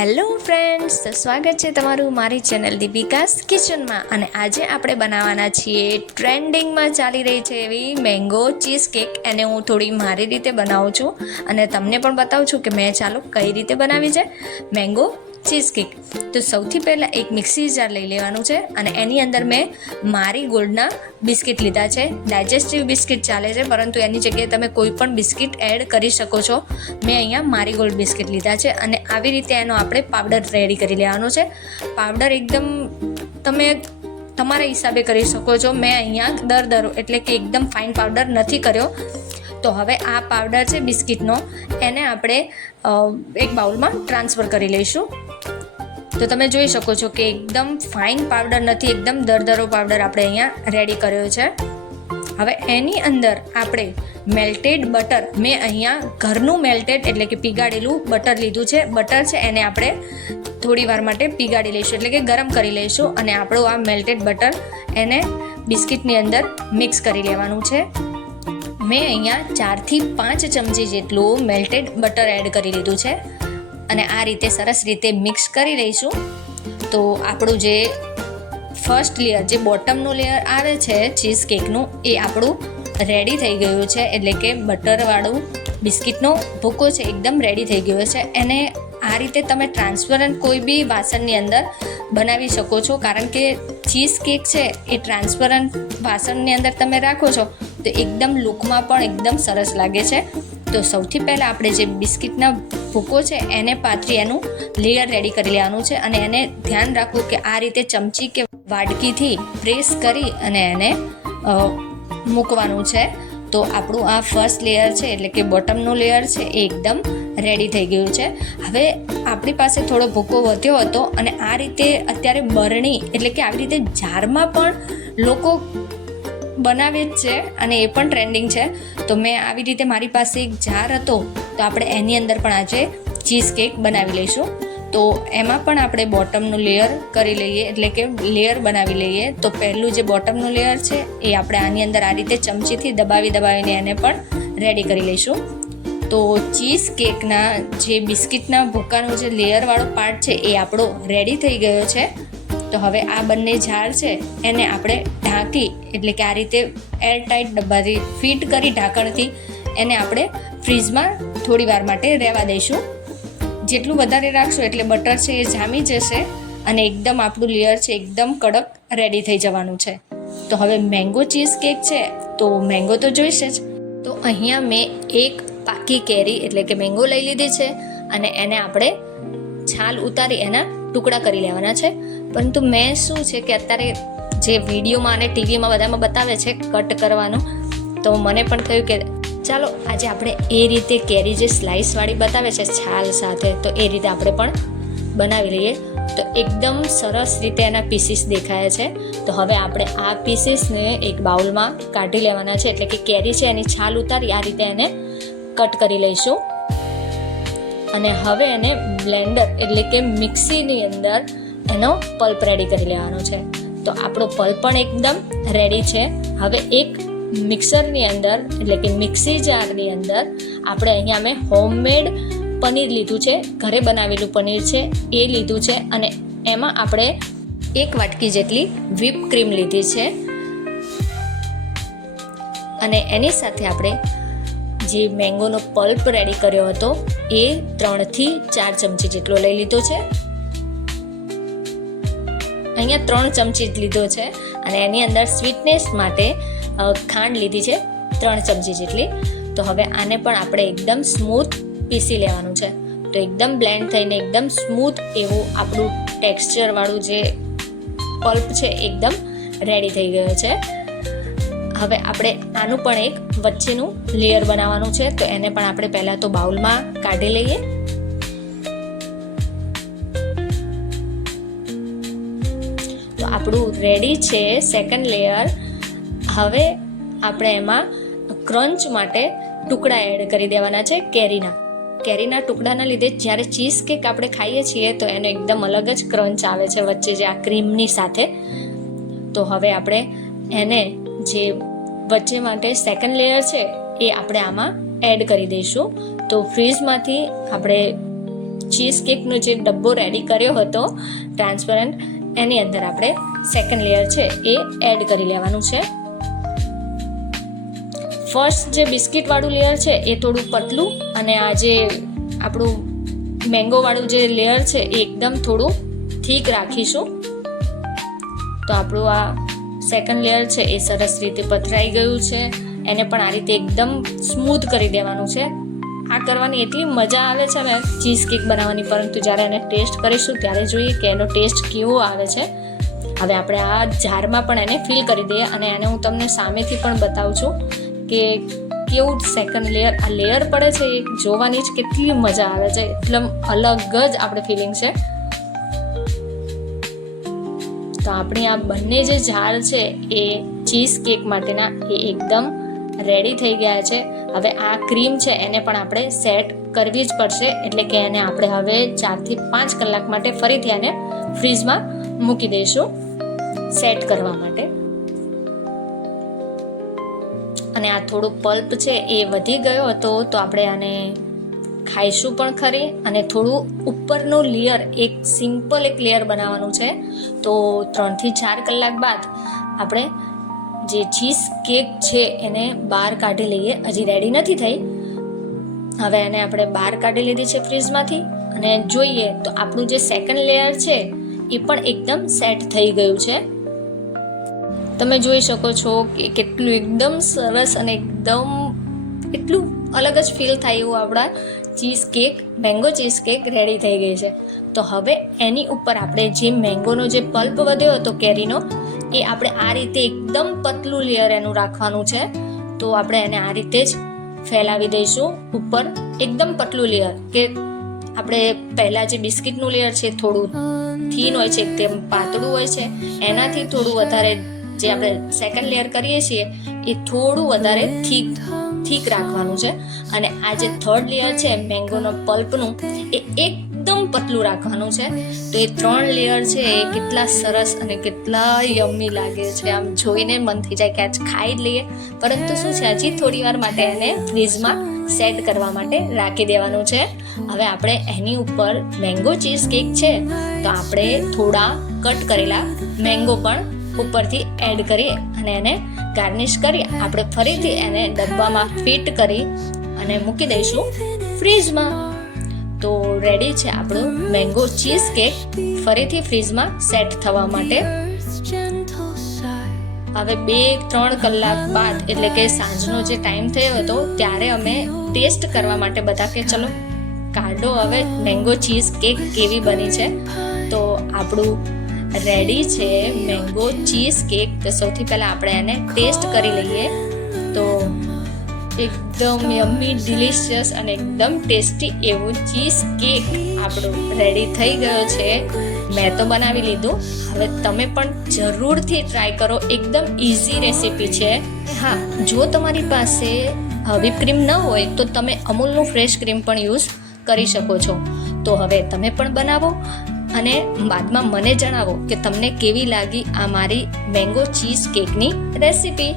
Hello friends, તો સ્વાગત છે તમારું મારી ચેનલ દીપિકાસ કિચનમાં. અને આજે આપણે બનાવવાના છીએ ટ્રેન્ડિંગમાં ચાલી રહી છે એવી મેંગો ચીઝ કેક એને હું થોડી મારી રીતે બનાવું છું. અને તમને પણ બતાવું છું કે મેં ચાલો કઈ રીતે બનાવી છે. Mango cheese cake. તો સૌથી પહેલાં એક મિક્સી જાર લઈ લેવાનું છે અને એની અંદર મેં મારી ગોલ્ડના બિસ્કિટ લીધા છે. ડાયજેસ્ટિવ બિસ્કિટ ચાલે છે, પરંતુ એની જગ્યાએ તમે કોઈ પણ બિસ્કિટ એડ કરી શકો છો. મેં અહીંયા મારી ગોલ્ડ બિસ્કિટ લીધા છે અને આવી રીતે એનો આપણે પાવડર રેડી કરી લેવાનો છે. પાવડર એકદમ તમે તમારા હિસાબે કરી શકો છો. મેં અહીંયા દર દર એટલે કે એકદમ ફાઇન પાવડર નથી કર્યો. તો હવે આ પાવડર છે બિસ્કિટનો, એને આપણે એક બાઉલમાં ટ્રાન્સફર કરી લઈશું. તો તમે જોઈ શકો છો કે એકદમ ફાઇન પાવડર નથી, એકદમ દરદરો પાવડર આપણે અહીંયા રેડી કર્યો છે. હવે એની અંદર આપણે મેલ્ટેડ બટર, મેં અહીંયા ઘરનું મેલ્ટેડ એટલે કે પીગાડેલું બટર લીધું છે, બટર છે એને આપણે થોડી વાર માટે પીગાડી લઈશું, એટલે કે ગરમ કરી લઈશું અને આપણું આ મેલ્ટેડ બટર એને બિસ્કિટની અંદર મિક્સ કરી લેવાનું છે. મેં અહીંયા ચારથી પાંચ ચમચી જેટલું મેલ્ટેડ બટર એડ કરી લીધું છે. અને આ રીતે સરસ રીતે મિક્સ કરી લઈશું. તો આપણું જે ફર્સ્ટ લેયર જે બોટમનું લેયર આવે છે ચીઝ કેકનું એ આપણું રેડી થઈ ગયું છે. એટલે કે બટરવાળું બિસ્કિટનો ભૂકો છે, એકદમ રેડી થઈ ગયો છે. એને આ રીતે તમે ટ્રાન્સપરન્ટ કોઈ બી વાસણની અંદર બનાવી શકો છો. કારણ કે ચીઝ કેક છે, એ ટ્રાન્સપરન્ટ વાસણની અંદર તમે રાખો છો તો એકદમ લુકમાં પણ એકદમ સરસ લાગે છે. તો સૌથી પહેલાં આપણે જે બિસ્કિટના ભૂકો છે, એને પાથરી એનું લેયર રેડી કરી લેવાનું છે અને એને ધ્યાન રાખવું કે આ રીતે ચમચી કે વાડકીથી પ્રેસ કરી અને એને મૂકવાનું છે. તો આપણું આ ફર્સ્ટ લેયર છે, એટલે કે બોટમનું લેયર છે, એ એકદમ રેડી થઈ ગયું છે. હવે આપણી પાસે થોડો ભૂકો વધ્યો હતો અને આ રીતે અત્યારે બરણી, એટલે કે આવી રીતે જારમાં પણ લોકો બનાવે જ છે અને એ પણ ટ્રેન્ડિંગ છે. તો મેં આવી રીતે મારી પાસે એક જાર હતો, તો આપણે એની અંદર પણ આજે ચીઝ કેક બનાવી લઈશું. તો એમાં પણ આપણે બોટમનું લેયર કરી લઈએ, એટલે કે લેયર બનાવી લઈએ. તો પહેલું જે બોટમનું લેયર છે, એ આપણે આની અંદર આ રીતે ચમચીથી દબાવી દબાવીને એને પણ રેડી કરી લઈશું. તો ચીઝ કેકના જે બિસ્કિટના ભૂકાનું જે લેયરવાળો પાર્ટ છે, એ આપણો રેડી થઈ ગયો છે. તો હવે આ બંને ઝાડ છે, એને આપણે ઢાંકી, એટલે કે આ રીતે એરટાઈટ ડબ્બાથી ફિટ કરી ઢાંકણથી એને આપણે ફ્રીજમાં થોડી વાર માટે રહેવા દઈશું. જેટલું વધારે રાખશો એટલે બટર છે એ જામી જશે અને એકદમ આપણું લેયર છે એકદમ કડક રેડી થઈ જવાનું છે. તો હવે મેંગો ચીઝ કેક છે, તો મેંગો તો જોઈશે જ. તો અહીંયા મેં એક પાકી કેરી એટલે કે મેંગો લઈ લીધી છે અને એને આપણે છાલ ઉતારી એના ટુકડા કરી લેવાના છે. પરંતુ મેં શું છે કે અત્યારે જે વિડીયોમાં અને ટીવીમાં બધામાં બતાવે છે કટ કરવાનું, તો મને પણ થયું કે ચાલો આજે આપણે એ રીતે કેરી જે સ્લાઇસવાળી બતાવે છે છાલ સાથે, તો એ રીતે આપણે પણ બનાવી લઈએ. તો એકદમ સરસ રીતે એના પીસીસ દેખાય છે. તો હવે આપણે આ પીસીસને એક બાઉલમાં કાઢી લેવાના છે. એટલે કે કેરી છે એની છાલ ઉતારી, આ રીતે એને કટ કરી લઈશું. અને હવે એને બ્લેન્ડર એટલે કે મિક્સીની અંદર એનો પલ્પ રેડી કરી લેવાનો છે. તો આપણો પલ્પ પણ એકદમ રેડી છે. હવે એક મિક્સરની અંદર એટલે કે મિક્સી જારની અંદર આપણે અહીંયા મેં હોમમેડ પનીર લીધું છે. ઘરે બનાવેલું પનીર છે. એ લીધું છે અને એમાં આપણે એક વાટકી જેટલી વ્હીપ ક્રીમ લીધી છે. અને એની સાથે આપણે જે મેંગોનો પલ્પ રેડી કર્યો હતો એ ત્રણથી ચાર ચમચી જેટલો લઈ લીધો છે. અહીંયા ત્રણ ચમચી લીધો છે અને એની અંદર સ્વીટનેસ માટે ખાંડ લીધી છે ત્રણ ચમચી જેટલી. તો હવે આને પણ આપણે એકદમ સ્મૂથ પીસી લેવાનું છે. તો એકદમ બ્લેન્ડ થઈને એકદમ સ્મૂથ એવું આપણું ટેક્સચરવાળું જે પલ્પ છે એકદમ રેડી થઈ ગયો છે. હવે આપણે આનું પણ એક વચ્ચેનું લેયર બનાવવાનું છે, તો એને પણ આપણે પહેલાં તો બાઉલમાં કાઢી લઈએ. તો આપણું રેડી છે સેકન્ડ લેયર હવે આપણે એમાં ક્રંચ માટે ટુકડા એડ કરી દેવાના છે, કેરીના. કેરીના ટુકડાના લીધે જ્યારે ચીઝ કેક આપણે ખાઈએ છીએ, તો એનો એકદમ અલગ જ ક્રંચ આવે છે વચ્ચે જે આ ક્રીમની સાથે. તો હવે આપણે એને જે વચ્ચે માટે સેકન્ડ લેયર છે, એ આપણે આમાં એડ કરી દઈશું. તો ફ્રીજમાંથી આપણે ચીઝ કેકનો જે ડબ્બો રેડી કર્યો હતો ટ્રાન્સપરન્ટ એની અંદર આપણે સેકન્ડ લેયર છે, એ એડ કરી લેવાનું છે. ફર્સ્ટ જે બિસ્કિટવાળું લેયર છે, એ થોડું પતલું અને આ જે આપણું મેંગોવાળું જે લેયર છે, એ એકદમ થોડું ઠીક રાખીશું. તો આપણું આ સેકન્ડ લેયર છે, એ સરસ રીતે પથરાઈ ગયું છે. એને પણ આ રીતે એકદમ સ્મૂથ કરી દેવાનું છે. આ કરવાની એટલી મજા આવે છે ને ચીઝ કેક બનાવવાની, પરંતુ જ્યારે એને ટેસ્ટ કરીશું, ત્યારે જોઈએ કે એનો ટેસ્ટ કેવો આવે છે. હવે આપણે આ જારમાં પણ એને ફિલ કરી દઈએ અને એને હું તમને સામેથી પણ બતાવું છું કે કેવું સેકન્ડ લેયર આ લેયર પડે છે, એ જોવાની જ કેટલી મજા આવે છે. એકદમ અલગ જ આપણે ફિલિંગ છે. તો આપણી આ બંને જે જાર છે એ ચીઝ કેક માટેના એ એકદમ રેડી થઈ ગયા છે. હવે આ ક્રીમ છે એને પણ આપણે સેટ કરવી જ પડશે, એટલે કે એને આપણે હવે ચારથી પાંચ કલાક માટે ફરીથી એને ફ્રીજમાં મૂકી દઈશું સેટ કરવા માટે. અને આ થોડું પલ્પ છે એ વધી ગયો હતો, તો આપણે આને ખાઈશું પણ ખરી અને થોડું ઉપરનું લેયર એક સિમ્પલ એક લેયર બનાવવાનું છે. તો ત્રણથી ચાર કલાક બાદ આપણે જે ચીઝ કેક છે એને બહાર કાઢી લઈએ. હજી રેડી નથી થઈ. હવે એને આપણે બહાર કાઢી લીધી છે ફ્રીજમાંથી અને જોઈએ તો આપણું જે સેકન્ડ લેયર છે એ પણ એકદમ સેટ થઈ ગયું છે. તમે જોઈ શકો છો કે કેટલું એકદમ સરસ અને એકદમ એટલું અલગ જ ફીલ થાય એવું આપણા cheese cake, mango cheese cake ready થઈ ગઈ છે. તો હવે એની ઉપર આપણે જે મેંગોનો જે પલ્પ વધ્યો હતો કેરીનો, એ આપણે આ રીતે એકદમ પતલું લેયર એનું રાખવાનું છે. તો આપણે એને આ રીતે જ ફેલાવી દઈશું ઉપર, એકદમ પતલું લેયર કે આપણે પહેલાં જે બિસ્કિટનું લેયર છે થોડું થીન હોય છે તેમ પાતળું હોય છે. એનાથી થોડું વધારે જે આપણે સેકન્ડ લેયર કરીએ છીએ, એ થોડું વધારે થીક થીક રાખવાનું છે. અને આ જે થર્ડ લેયર છે મેંગોનો પલ્પનું, એ એકદમ પતલું રાખવાનું છે. તો એ ત્રણ લેયર છે, એ કેટલા સરસ અને કેટલા યમ્મી લાગે છે. આમ જોઈને મન થઈ જાય કે આજ ખાઈ જ લઈએ. પરંતુ શું છે, હજી થોડી વાર માટે એને ફ્રીજમાં સેટ કરવા માટે રાખી દેવાનું છે. હવે આપણે એની ઉપર મેંગો ચીઝ કેક છે. તો આપણે થોડા કટ કરેલા મેંગો પણ ઉપરથી એડ કરી અને એને ગાર્નિશ કરી આપણે ફરીથી એને ડબ્બામાં ફિટ કરી અને મૂકી દઈશું ફ્રીજમાં તો રેડી છે આપણું મેંગો ચીઝ કેક ફરીથી ફ્રીજમાં સેટ થવા માટે. હવે બે, ત્રણ કલાક બાદ, એટલે કે સાંજનો જે ટાઈમ થયો હતો, ત્યારે અમે ટેસ્ટ કરવા માટે બધા કે ચલો, કાઢો હવે મેંગો ચીઝ કેક કેવી બની છે. તો આપણું રેડી છે મેંગો ચીઝ કેક તો સૌથી પહેલાં આપણે એને ટેસ્ટ કરી લઈએ. તો એકદમ યમ્મી ડિલિશિયસ અને એકદમ ટેસ્ટી એવું ચીઝ કેક આપણું રેડી થઈ ગયો છે. મેં તો બનાવી લીધું. હવે તમે પણ જરૂરથી ટ્રાય કરો. એકદમ ઇઝી રેસીપી છે. હા, જો તમારી પાસે વ્હીપ ક્રીમ ન હોય તો તમે અમૂલનું ફ્રેશ ક્રીમ પણ યુઝ કરી શકો છો. તો હવે તમે પણ બનાવો. અને બાદમાં મને જણાવો કે તમને કેવી લાગી આ મારી મેંગો ચીઝ કેકની રેસીપી